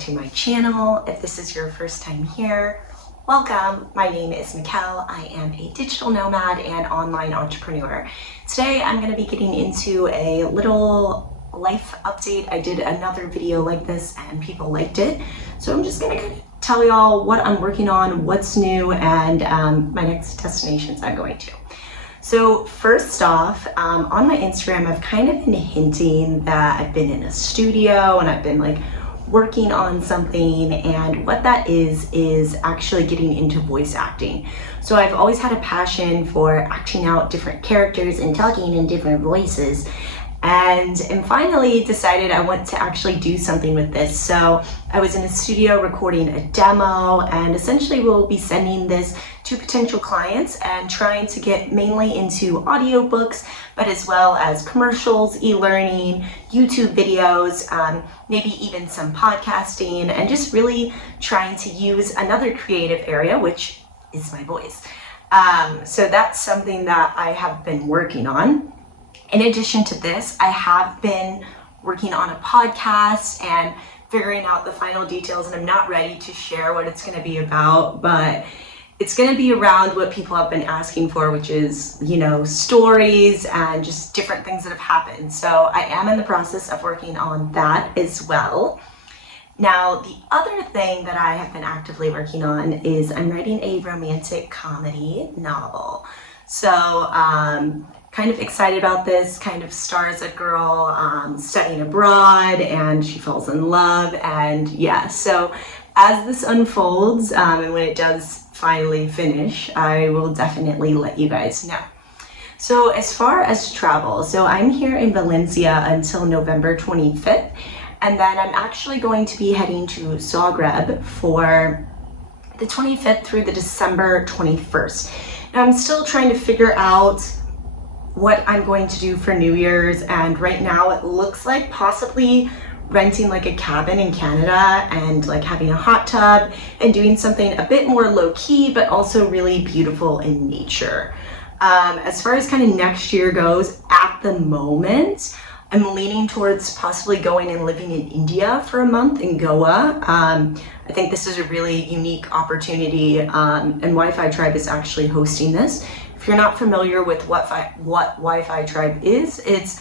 to my channel. If this is your first time here, welcome. My name is Mikkel. I am a digital nomad and online entrepreneur. Today I'm going to be getting into a little life update. I did another video like this and people liked it, so I'm just going to tell y'all what I'm working on, what's new, and my next destinations I'm going to. So first off, on my Instagram, I've kind of been hinting that I've been in a studio and I've been like working on something, and what that is actually getting into voice acting. So I've always had a passion for acting out different characters and talking in different voices, and finally decided I want to actually do something with this. So I was in a studio recording a demo, and essentially we'll be sending this to potential clients and trying to get mainly into audiobooks, but as well as commercials, e-learning, YouTube videos, maybe even some podcasting, and just really trying to use another creative area, which is my voice. So that's something that I have been working on. In addition to this, I have been working on a podcast and figuring out the final details, and I'm not ready to share what it's going to be about, but it's going to be around what people have been asking for, which is, you know, stories and just different things that have happened. So I am in the process of working on that as well. Now, the other thing that I have been actively working on is I'm writing a romantic comedy novel. So kind of excited about this. Kind of stars a girl studying abroad, and she falls in love, and yeah, so as this unfolds and when it does finally finish, I will definitely let you guys know. So as far as travel, so I'm here in Valencia until November 25th, and then I'm actually going to be heading to Zagreb for the 25th through the December 21st. Now I'm still trying to figure out what I'm going to do for New Year's, and right now it looks like possibly renting like a cabin in Canada and like having a hot tub and doing something a bit more low-key but also really beautiful in nature. As far as kind of next year goes, at the moment I'm leaning towards possibly going and living in India for a month in Goa. I think this is a really unique opportunity, and WIFI Tribe is actually hosting this. If you're not familiar with what WIFI Tribe is, it's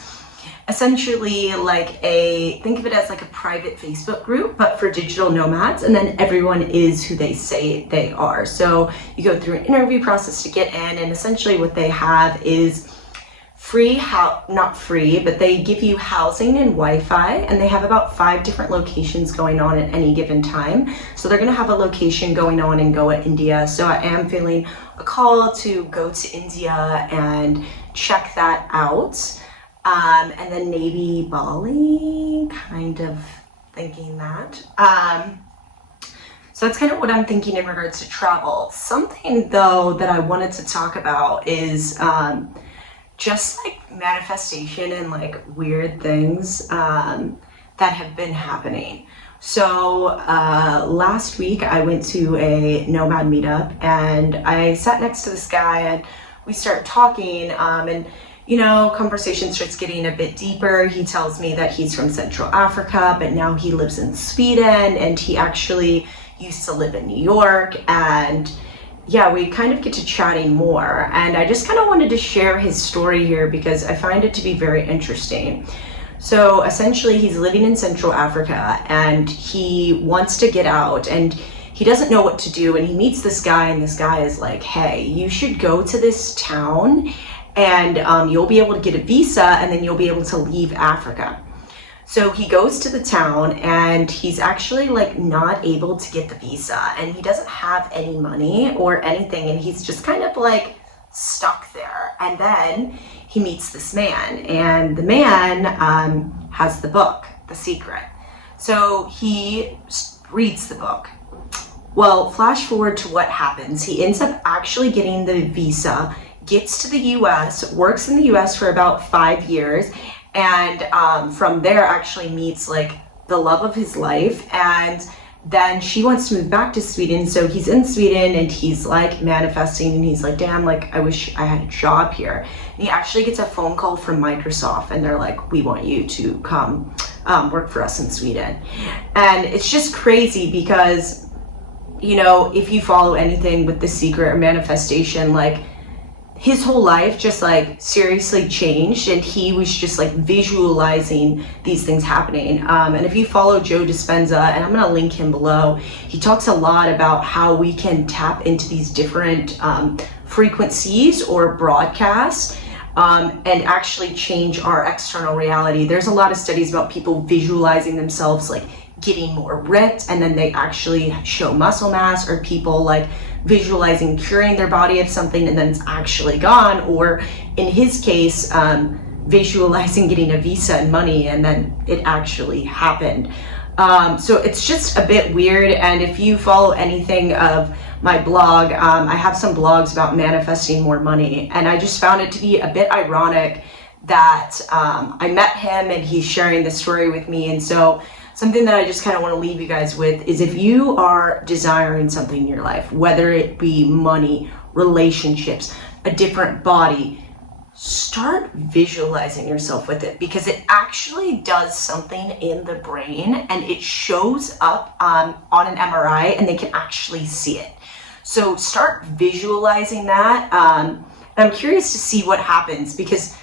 essentially like think of it as like a private Facebook group, but for digital nomads, and then everyone is who they say they are. So you go through an interview process to get in, and essentially what they have is not free, but they give you housing and Wi-Fi, and they have about 5 different locations going on at any given time. So they're going to have a location going on in Goa, India. So I am feeling a call to go to India and check that out. And then maybe Bali, kind of thinking that. So that's kind of what I'm thinking in regards to travel. Something though that I wanted to talk about is just like manifestation and like weird things that have been happening. So last week I went to a Nomad meetup, and I sat next to this guy and we started talking, and you know, conversation starts getting a bit deeper. He tells me that he's from Central Africa, but now he lives in Sweden, and he actually used to live in New York. And yeah, we kind of get to chatting more, and I just kind of wanted to share his story here because I find it to be very interesting. So essentially he's living in Central Africa and he wants to get out, and he doesn't know what to do, and he meets this guy, and this guy is like, hey, you should go to this town and you'll be able to get a visa, and then you'll be able to leave Africa. So he goes to the town, and he's actually like not able to get the visa, and he doesn't have any money or anything, and he's just kind of like stuck there. And then he meets this man, and the man has the book, The Secret. So he reads the book. Well, flash forward to what happens. He ends up actually getting the visa, gets to the US, works in the US for about 5 years, and from there actually meets like the love of his life, and then she wants to move back to Sweden. So he's in Sweden and he's like manifesting, and he's like, damn, like I wish I had a job here. And he actually gets a phone call from Microsoft, and they're like, we want you to come work for us in Sweden. And it's just crazy because, you know, if you follow anything with The Secret or manifestation, like his whole life just like seriously changed, and he was just like visualizing these things happening. And if you follow Joe Dispenza, and I'm gonna link him below, he talks a lot about how we can tap into these different frequencies or broadcasts and actually change our external reality. There's a lot of studies about people visualizing themselves like getting more ripped, and then they actually show muscle mass, or people like visualizing curing their body of something and then it's actually gone, or in his case, visualizing getting a visa and money and then it actually happened. So it's just a bit weird. And if you follow anything of my blog, I have some blogs about manifesting more money, and I just found it to be a bit ironic that I met him and he's sharing this story with me. And so something that I just kind of want to leave you guys with is, if you are desiring something in your life, whether it be money, relationships, a different body, start visualizing yourself with it, because it actually does something in the brain, and it shows up on an MRI and they can actually see it. So start visualizing that. And I'm curious to see what happens, because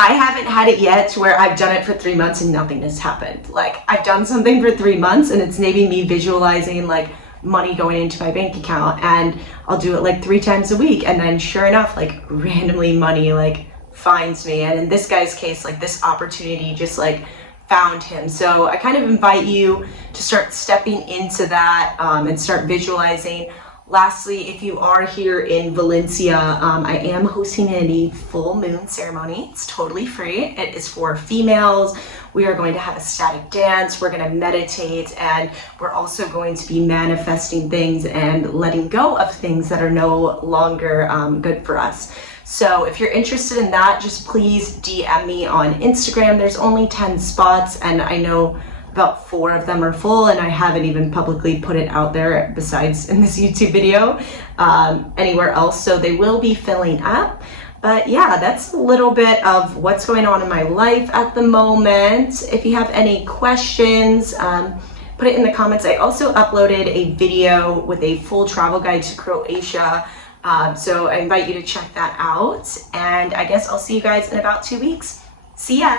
I haven't had it yet to where I've done it for 3 months and nothing has happened. Like, I've done something for 3 months and it's maybe me visualizing like money going into my bank account, and I'll do it like 3 times a week, and then sure enough, like randomly money like finds me. And in this guy's case, like this opportunity just like found him. So I kind of invite you to start stepping into that and start visualizing. Lastly, if you are here in Valencia, I am hosting a full moon ceremony. It's totally free. It is for females. We are going to have a static dance. We're going to meditate, and we're also going to be manifesting things and letting go of things that are no longer good for us. So if you're interested in that, just please DM me on Instagram. There's only 10 spots, and I know about 4 of them are full, and I haven't even publicly put it out there besides in this YouTube video anywhere else, so they will be filling up. But yeah, that's a little bit of what's going on in my life at the moment. If you have any questions, put it in the comments. I also uploaded a video with a full travel guide to Croatia, so I invite you to check that out, and I guess I'll see you guys in about 2 weeks. See ya!